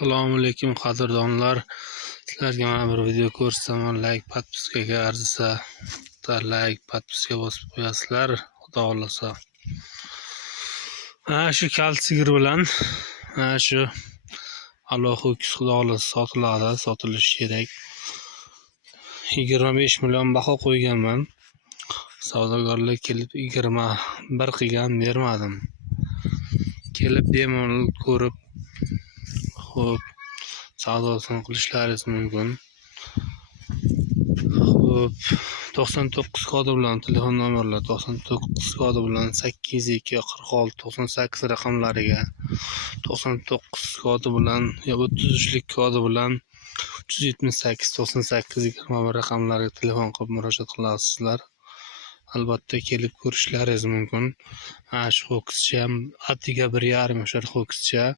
Assalomu alaykum qadrdonlar. Sizlarga mana bir video ko'rsataman. Like, podpiskaga arzisa, like, podpiska bosib qo'yasizlar, xudo xolasa. Shu kal sigir bilan shu Alloh ho'kiz xudo xolasa sotilishi kerak. 25 million baho qo'yganman. Savdogarlar kelib 21 qilgan, bermadim. Kelib bemalol ko'rib xo'p savdosini qilishlaringiz mumkin. Xo'p 99 kodi bilan telefon nomerlar 99 kodi bilan 82 46 98 raqamlariga 99 kodi bilan 33lik kodi bilan 378 98 21 raqamlariga telefon qilib murojaat qilasizlar. Albatta kelib ko'rishlaringiz mumkin. Shu ho'kizcha ham atiga 1,5 yoshar ho'kizcha.